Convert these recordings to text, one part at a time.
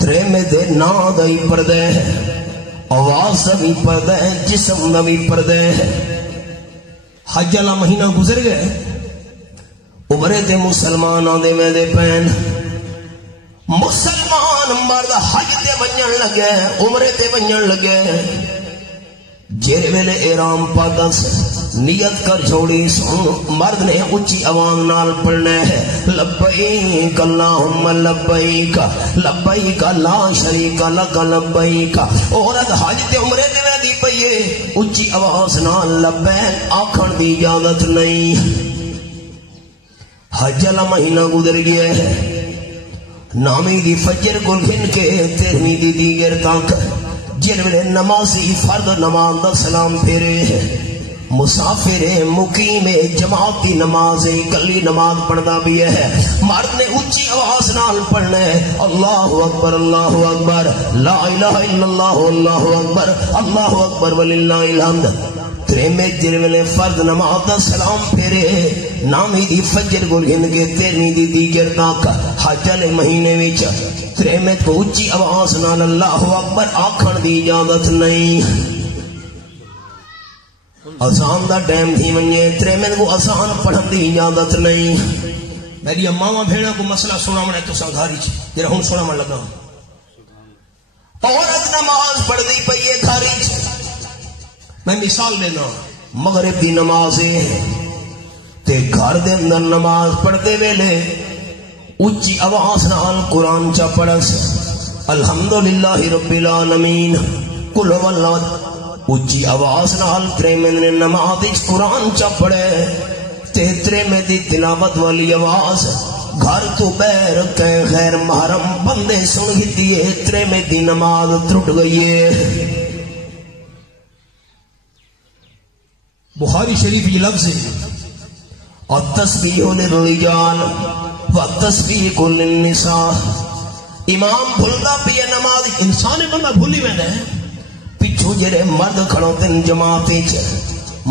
ترے میں دے نا دائی پردے آواز دا بھی پردے جسم دا بھی پردے حج والا مہینہ گزر گئے عمرے تے مسلمان آدھے میں دے پین مسلمان مرد حج تے بنجن لگے عمرے تے بنجن لگے جیرے ویلے احرام پاتا سے نیت کر چھوڑی سن مرد نے اونچی آواز نال پڑھنا ہے لبیک اللہم لبیک لبیک لا شریک لک لبیک عورت حج تے عمرے تے ویندی پئی ہے اونچی آواز نال لبیک آکھن دی اجازت نہیں حج والا مہینہ گزر گیا ہے نامی دی فجر کو گھن کے 13ویں دی دیگر تک جن میں نمازی فرد نماز دا سلام پھیرے مسافر مقیم جماعت کی نماز کلی نماز پڑھنا بھی ہے مرد نے اونچی آواز نال پڑھنا ہے اللہ اکبر لا الہ الا اللہ اللہ اکبر وللہ الحمد ترے میں جرملے فرد نماز دا سلام پھیرے نامی دی فجر کو گھن کے 13ویں دی دیگر تک حج والے مہینے وچ ترے میں کو اونچی آواز نال اللہ اکبر آکھن دی اجازت نہیں اذان دا ٹائم تھی ونجے ترے میں کو اذان پڑھن دی اجازت نہیں میری اماں بھیڑا کو مسئلہ سناونا ہے تو سنگھاری چ جڑا ہن سناون لگا عورت نماز پڑھ دی پئی ہے گھر چ میں مثال دینا مغرب دی نماز تے گھر دے اندر نماز پڑھتے ویلے اونچی آواز نال قرآن چا پڑھس الحمدللہ رب العالمین قل هو اللہ اونچی آواز نال ترے میں نے نماز قرآن چا پڑھے تے ترے میں دی تلاوت والی آواز گھر تو بیر کے غیر محرم بندے سن گی دیئے ترے میں دی نماز ترٹ گئی ہے بخاری شریف یہ لفظ ہے اور تسبیح للرجال و تسبیح للنساء امام بھولتا بھی نماز انسان بندہ بھولی میں ہے پچھو جڑے مرد کھڑو تن جماعت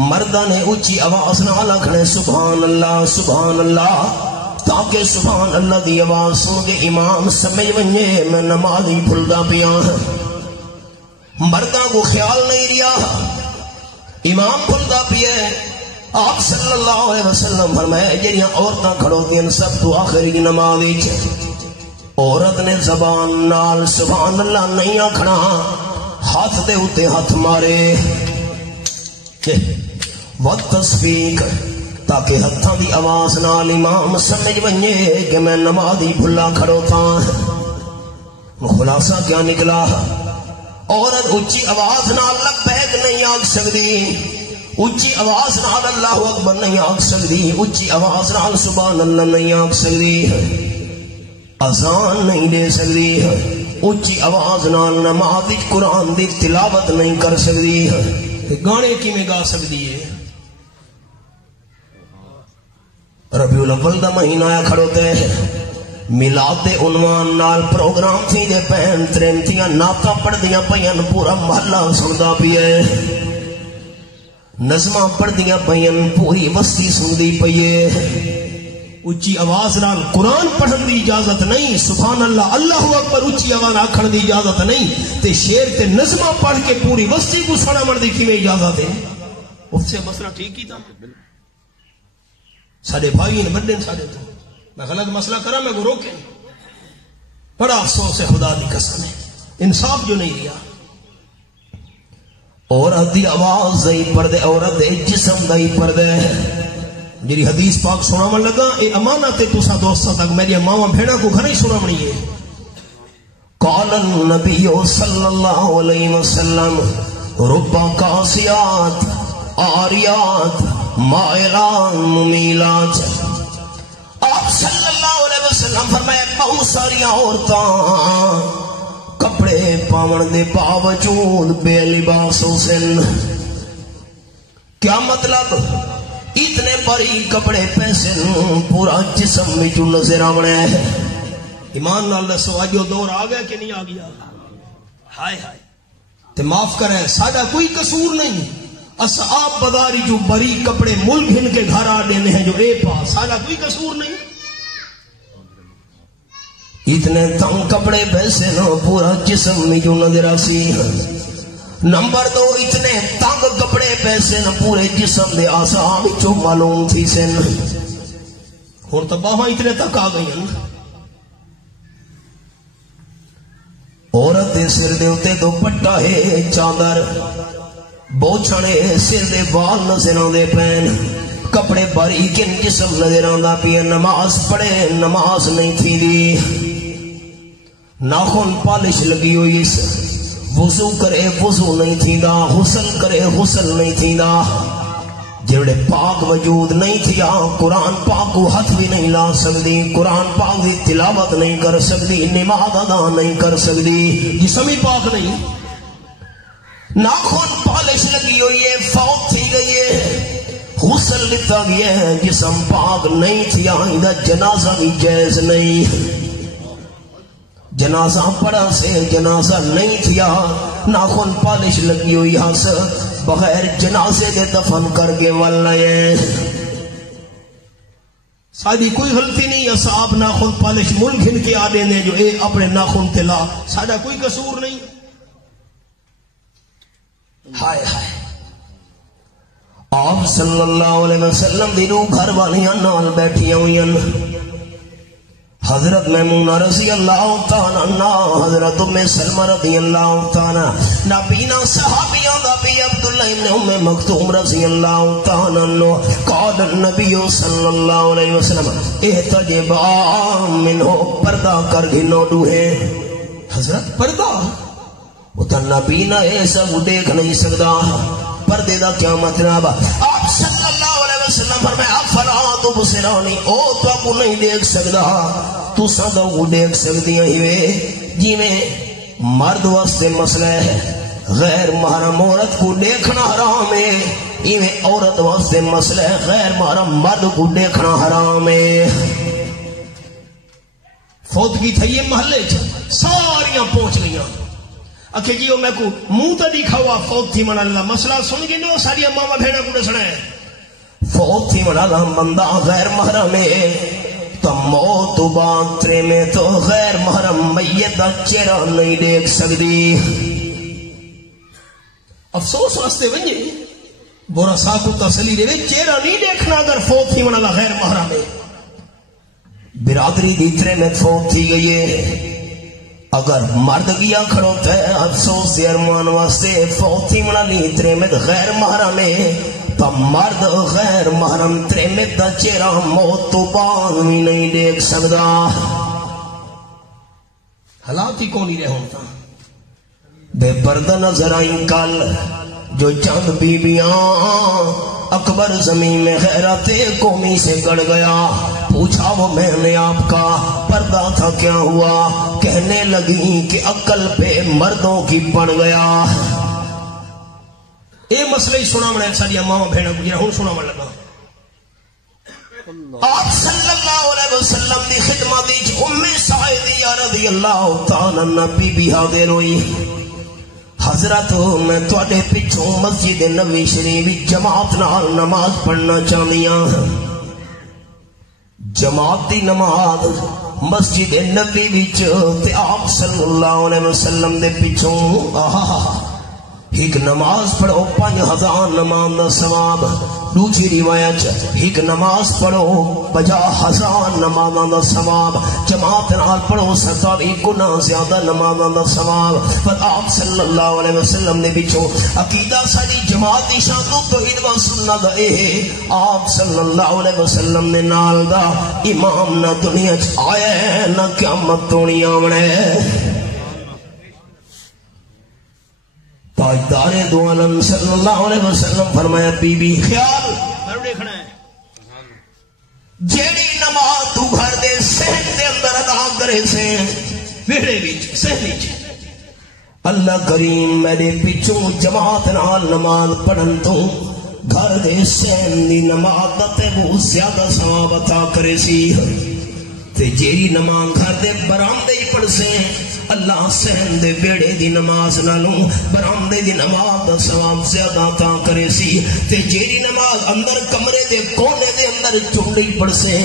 مردہ نے اونچی آواز نال آکھنے سبحان اللہ تاکہ سبحان اللہ دی آواز سن کے امام سمجھ ونجے میں نماز ہی بھولتا پیا مردہ کو خیال نہیں رہا امام بھولتا پیے آپ صلی اللہ علیہ وسلم فرمایا جڑیاں عورتاں کھڑو دین سب تو آخری نماز وچ عورت نے زبان نال سبحان اللہ نہیں آکھنا ہاتھ دے اوتے ہاتھ مارے وقت تسبیح تاکہ ہتھاں دی آواز نال امام سمجھ ونجے کہ میں نمازی بھلا کھڑو تھا خلاصہ کیا نکلا عورت اونچی آواز نال لبیک نہیں آکھ سکتی اونچی آواز نال اللہ اکبر نہیں آکھ سکتی اونچی آواز نال سبحان اللہ نہیں آکھ سکتی اذان نہیں دے سکتی اونچی آواز نال نماز قرآن دی تلاوت نہیں کر سکتی گانے کی میں گا سکتی ہے ربیع الاول دا مہینہ آیا کھڑوتے میلاد دے عنوان نال پروگرام تھی دے پہن ترمتیاں ناتا پڑھ دیاں پہن پورا محلہ سندا پیے نظمہ پڑھ دیاں پہن پوری وسطی سندی پیے اچھی آواز نال قرآن پڑھن دی اجازت نہیں سبحان اللہ اللہ اکبر اچھی آواز آکھن دی اجازت نہیں تے شعر تے نظمہ پڑھ کے پوری وسطی کو سنا من دی کیویں اجازت ہے اس سے مسئلہ ٹھیک ہی تھا سارے بھائی نے بڑے سارے تو میں غلط مسئلہ کرا میں کو روکے بڑا افسوس ہے خدا دی قسم ہے انصاف جو نہیں لیا عورت دی آواز دئی پردے عورت دے جسم دئی پردے جی حدیث پاک سنا من لگا اے امانت ہے تسا دوستاں تک میری ماما بھیڑا کو گھر ہی سنا منی ہے قال النبی صلی اللہ علیہ وسلم رب قاسیات آریات مائلات ممیلات آپ صلی اللہ علیہ وسلم فرمایا بہت ساری عورتاں کپڑے پاون دے باوجود بے لباس حسن کیا مطلب اتنے بڑی کپڑے پیسے پورا جسم میں جو نظر آونا ہے ایمان نال دسو اج دور آ گیا کہ نہیں آ گیا ہائے ہائے تے معاف کرے ساڈا کوئی قصور نہیں اس آپ بداری جو بری کپڑے مل گھن کے گھر آ دینے ہیں جو اے پا ساڈا کوئی قصور نہیں اتنے تنگ کپڑے پیسے نہ پورا جسم میں جو نظر آسی. نمبر 2 اتنے تنگ کپڑے پیسے نہ پورے جسم دے آسان چو معلوم تھی سن. ہوں تو باہاں اتنے تک آ گئی ہیں. عورت دے سر دے اتے دوپٹہ ہے چادر بوچھنے سر دے بال نظر آندے پین کپڑے باریک جسم نظر آندا پیا. نماز پڑھے نماز نہیں تھی دی. ناخن پالش لگی ہوئی وضو کرے وضو نہیں تھی دا. غسل کرے غسل نہیں تھی دا. جڑے پاک وجود نہیں تھیا قرآن پاک کو ہاتھ بھی نہیں لا سکتی. قرآن پاک دی تلاوت نہیں کر سکتی. نماز ادا نہیں کر سکتی. جسم ہی پاک نہیں. ناخن پالش لگی ہوئی ہے فوت تھی گئی ہے. غسل لتا گیا ہے جسم پاک نہیں تھیا. جنازہ بھی جائز نہیں. جنازہ پڑا سے جنازہ نہیں تھیا. ناخن پالش لگی ہوئی ہنس بغیر جنازے کے دفن کر کے والے. ساری کوئی غلطی نہیں. اصحاب ناخن پالش مل گھن کے آدھے نے جو اے اپنے ناخن تلا ساڑا کوئی قصور نہیں. ہائے ہائے آپ صلی اللہ علیہ وسلم دی روح گھر والیاں نال بیٹھیاں ہوئی. حضرت میمونہ رضی اللہ تعالیٰ عنہ حضرت ام سلمہ رضی اللہ تعالیٰ نبینا صحابیاں نبی عبداللہ ابن ام مکتوم رضی اللہ تعالیٰ عنہ قال النبی صلی اللہ علیہ وسلم احتجبا منہ پردہ کر گھنو ڈوہے. حضرت پردہ وہ تو نبینا ایسا وہ دیکھ نہیں سکتا. پردے دا کیا مطلب؟ آپ صلی اللہ علیہ وسلم فرمایا افلا تبصرانی او تو کو نہیں دیکھ سکتا تو سدا وہ دیکھ سکتی ہیں. جی میں مرد واسطے مسئلہ ہے غیر محرم عورت کو دیکھنا حرام ہے. ایویں عورت واسطے مسئلہ ہے غیر محرم مرد کو دیکھنا حرام ہے. فوت کی تھی محلے ساریاں پہنچ لیاں. اکھے جیو میں کو منہ تا دکھا ہوا فوت تھی منا اللہ مسئلہ سن گئے نو ساری ماما بھیڑا کو دسنا ہے. فوت تھی منا اللہ بندہ غیر محرم ہے تو موت بعد ترے میں تو غیر محرم میت دا چہرہ نہیں دیکھ سکتی. افسوس واسطے ونجے بورا ساکو تسلی دے چہرہ نہیں دیکھنا اگر فوت تھی منا اللہ غیر محرم ہے. برادری دی ترے میں فوت تھی گئی ہے. اگر مرد گیا کھڑوتا ہے افسوس دے ارمان واسطے فوت تھی منا لی ترے میں غیر محرم ہے تو مرد غیر محرم ترے میں دا چہرہ موت تو بعد بھی نہیں دیکھ سکتا. حالات ہی کونی رہے ہوتا. بے پردہ نظر آئیں کل جو چند بیبیاں اکبر زمین میں غیرت قومی سے گڑ گیا. پوچھا وہ میں نے آپ کا پردہ تھا کیا ہوا؟ کہنے لگی کہ عقل پہ مردوں کی پڑ گیا. اے مسئلہ ہی سنا منا ساری ماما بہنا گجرا ہوں سنا من لگا. آپ صلی اللہ علیہ وسلم دی خدمت ام سعیدہ رضی اللہ تعالی عنہ بی بی حاضر ہوئی. حضرت میں تواڈے پیچھوں مسجد نبوی شریف جماعت نال نماز پڑھنا چاہنی ہاں. جماعت دی نماز مسجد نبوی وچ تے آپ صلی اللہ علیہ وسلم دے پیچھوں ایک نماز پڑھو 5000 نماز دا ثواب. دوسری روایت ایک نماز پڑھو 50,000 نمازاں دا ثواب. جماعت نال پڑھو 27 گنا زیادہ نمازاں دا ثواب. پر آپ صلی اللہ علیہ وسلم نے پیچھو عقیدہ ساری جماعت دی شان تو توحید و سنت دا اے آپ صلی اللہ علیہ وسلم نے نال دا امام نہ دنیا چ آیا ہے نہ قیامت تونی آونا ہے. تاجدار دو عالم صلی اللہ علیہ وسلم فرمایا بی بی خیال گھر دیکھنا ہے جیڑی نماز تو گھر دے صحن دے اندر ادا کرے سے ویڑے وچ صحن وچ اللہ کریم میرے پیچھوں جماعت نال نماز پڑھن تو گھر دے صحن دی نماز تے بہت زیادہ ثواب عطا کرے سی. تے جیڑی نماز گھر دے برآمدے ہی پڑھ سے اللہ صحن دے بیڑے دی نماز نالوں برآمدے دی نماز دا ثواب زیادہ عطا کرے سی. تے جیڑی نماز اندر کمرے دے کونے دے اندر چونڈی پڑھ سے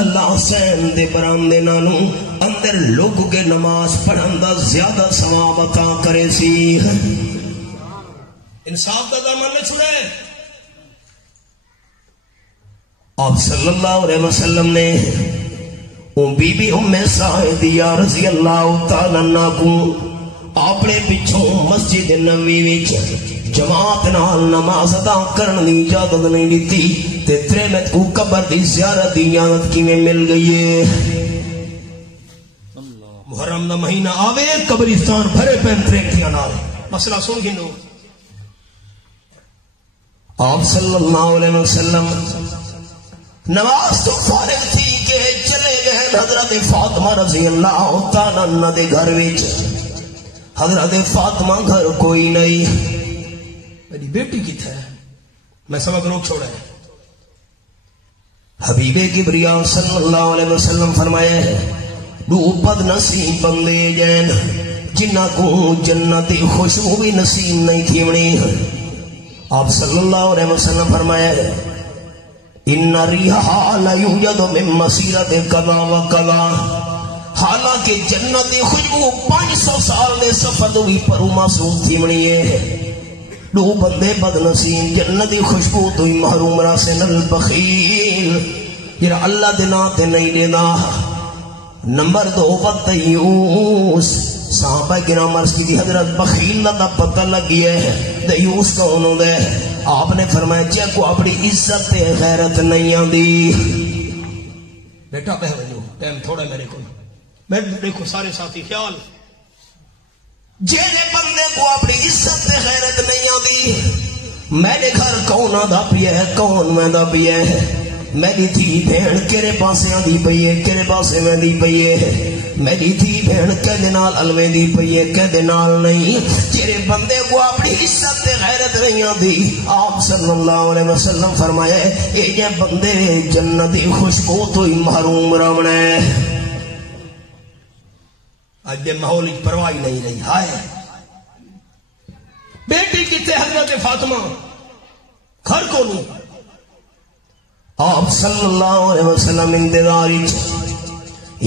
اللہ صحن دے برآمدے نالوں اندر لوگ کے نماز پڑھن دا زیادہ ثواب عطا کرے سی. انصاف دا دامن نہ چھڑے. آپ صلی اللہ علیہ وسلم نے بی بی ام سعدیہ رضی اللہ تعالی عنہ کو اپنے پچھوں مسجد نبوی وچ جماعت نال نماز ادا کرن دی اجازت نہیں دیتی تے تریمت کو قبر دی زیارت دی اجازت کیویں مل گئی ہے؟ محرم دا مہینہ آوے قبرستان بھرے پین تریکتیاں نال. مسئلہ سن گنو. آپ صلی اللہ علیہ وسلم نماز تو فارغ تھی کہ چلے گئے حضرت فاطمہ رضی اللہ تعالی عنہ دے گھر وچ. حضرت فاطمہ گھر کوئی نہیں. میری بیٹی کتھے ہے؟ میں سبق روک چھوڑا ہے. حبیب کبریا صلی اللہ علیہ وسلم فرمایا ہے دو بد نصیب بندے جین جنہ کو جنتی خوشبو بھی نصیب نہیں تھی منی. آپ صلی اللہ علیہ وسلم فرمایا ہے ان ریحا لا یوجد من مسیرت کذا و کذا. حالانکہ جنتی خوشبو 500 سال دے سفر دو بھی پرو محسوس تھی منی ہے. دو بندے بد نصیب جنتی خوشبو تو ہی محروم راسن البخیل جرا اللہ دینا تے نہیں دینا. نمبر 2 دیوس. صحابہ کرام عرض کی حضرت بخیل دا پتہ لگی ہے. دیوس کون ہوندا ہے؟ آپ نے فرمایا جے کو اپنی عزت تے غیرت نہیں آندی. بیٹا بہنو ٹائم تھوڑا میرے کو. میں دیکھو سارے ساتھی خیال جینے بندے کو اپنی عزت تے غیرت نہیں آندی. میرے گھر کون آدھا پیا ہے کون میں دا پیا ہے. میری تھی بھیڑ کیرے پاسے آدھی پئی ہے کیرے پاسے میں دی پئی ہے. میری تھی بھیڑ کہدے نال الوے دی پئی ہے کہدے نال نہیں. تیرے بندے کو اپنی عزت تے غیرت نہیں آدھی. آپ صلی اللہ علیہ وسلم فرمایا اے جے بندے جنتی خوشبو تو ہی محروم رہنا ہے. اج دے ماحول وچ پرواہ نہیں رہی. ہائے بیٹی کتے حضرت فاطمہ گھر کو نہیں. آپ صلی اللہ علیہ وسلم انتظار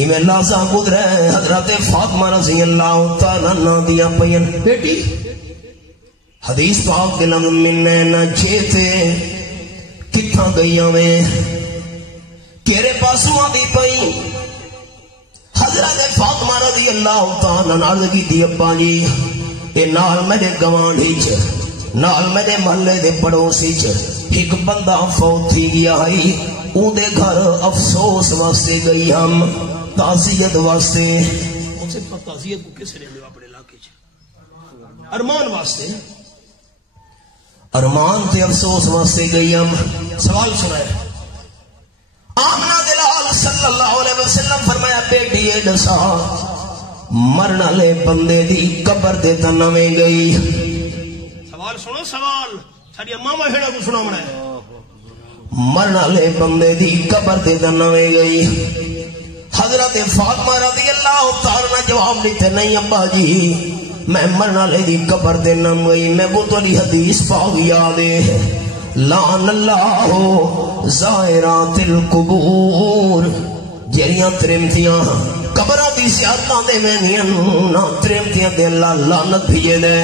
میں لازہ گزرے حضرت فاطمہ رضی اللہ تعالیٰ عنہ دیا پین بیٹی حدیث پاک کے لفظ من نہ چھیتے کتھاں گئیاں میں کیرے پاسوں آدھی پئی. حضرت فاطمہ رضی اللہ تعالیٰ عنہ عرض کی دی ابا جی اے نال میرے گوانڈی چ نال میرے محلے دے پڑوسی چ ایک بندہ فوت تھی گیا ہے. اون دے گھر افسوس واسطے گئی ہم تعزیت واسطے. ان سے تعزیت کو کس نے لیا اپنے علاقے چ ارمان واسطے ارمان تے افسوس واسطے گئی ہم. سوال سنا ہے آمنہ دلال صلی اللہ علیہ وسلم فرمایا بیٹی اے دسا مرن والے بندے دی قبر دے تنویں گئی. سوال سنو سوال ساری ماما ہیڑا کو سنا منا ہے. مرن والے بندے دی قبر دے تنویں گئی. حضرت فاطمہ رضی اللہ تعالی نے جواب دیتے نہیں ابا جی میں مرن والے دی قبر دے نہ گئی. میں کو تو حدیث پاک یاد ہے لعن اللہ زائرات القبور جیڑیاں ترمتیاں قبراں دی زیارتاں دے ویندیاں نہ ترمتیاں دے اللہ لعنت بھیجے دے.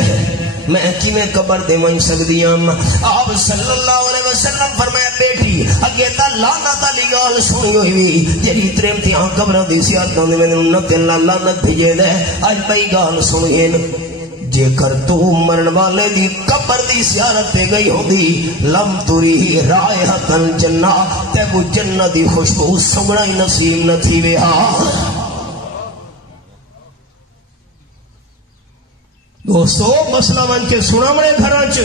میں کیویں قبر دے ون سکدی ہوں. آپ صلی اللہ علیہ وسلم فرمایا بیٹی اگے تا لعنت والی گل سنی ہوئی جڑی ترمتیاں قبراں دی زیارتاں دے ویندیاں تے اللہ لعنت بھیجے دے. اج پئی گل سنئے جے کر تو مرن والے دی قبر دی زیارت تے گئی ہوندی لم تری رائحۃ الجنہ تے وہ جنت دی خوشبو سنگنا ہی نصیب نہ تھی وے. دوستو مسئلہ بن کے سنا مڑے گھراں چ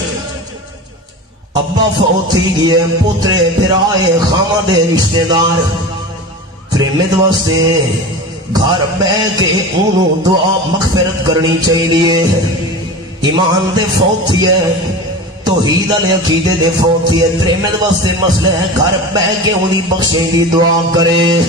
ابا فوت تھی گئے پوترے بھرائے خامہ دے رشتہ دار پریمت واسطے گھر بہ کے انہوں دعا مغفرت کرنی چاہیے. ایمان دے فوت تھی ہے توحید علیہ عقیدے دے فوت تھی ہے پریمت واسطے مسئلہ ہے گھر بہ کے انہی بخشیں دی دعا کرے.